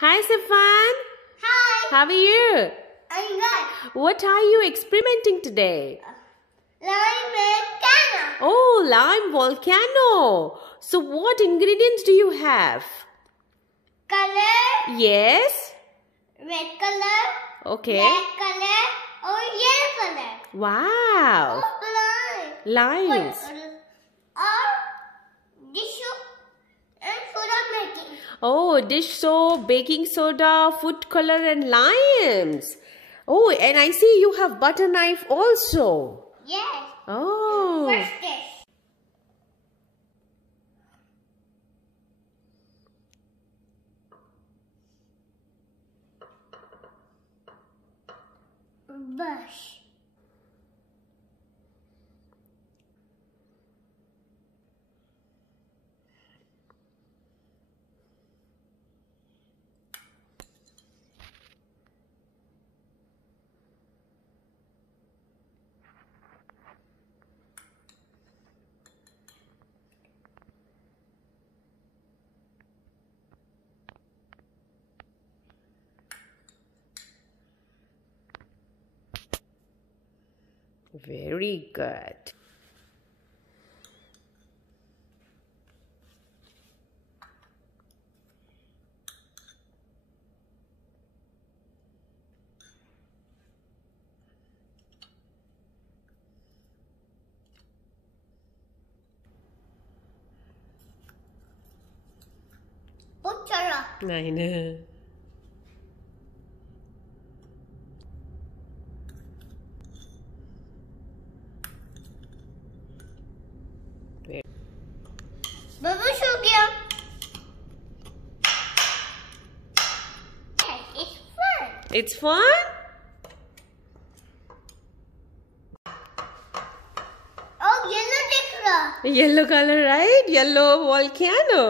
Hi, Stefan. Hi. How are you? I'm good. What are you experimenting today? Lime volcano. Oh, lime volcano. So what ingredients do you have? Color. Yes. Red color. Okay. Black color. Or yellow color. Wow. Or Limes. Or dish soap and soda making. Oh, dish soap, baking soda, food color and limes. Oh, and I see you have butter knife also. Yes. Oh. First dish. Brush. Very good. Butcher. I know. Bubbles हो गया. It's fun. It's fun? Oh, yellow दिख रहा. Yellow color, right? Yellow volcano.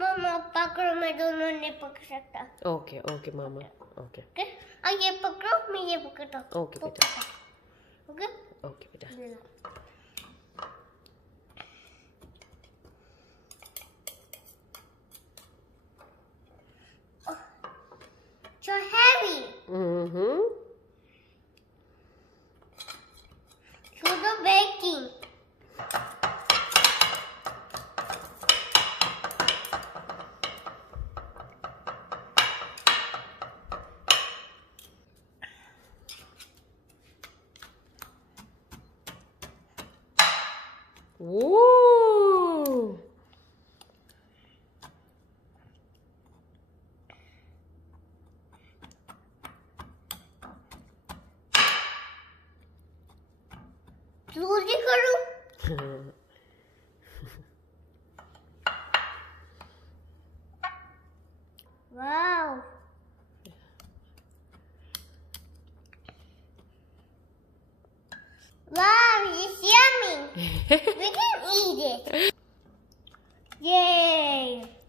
मम्मा पकड़ो, मैं दोनों नहीं पकड़ सकता. Okay, okay, mama. Okay. Okay? ये पकड़ो, मैं ये पकड़ता हूँ. Okay, beta. Okay? Okay, beta. So heavy. Mm-hmm. So the baking. Whoa! जल्दी करो. Wow. Wow, it's yummy. We can eat it. Yay.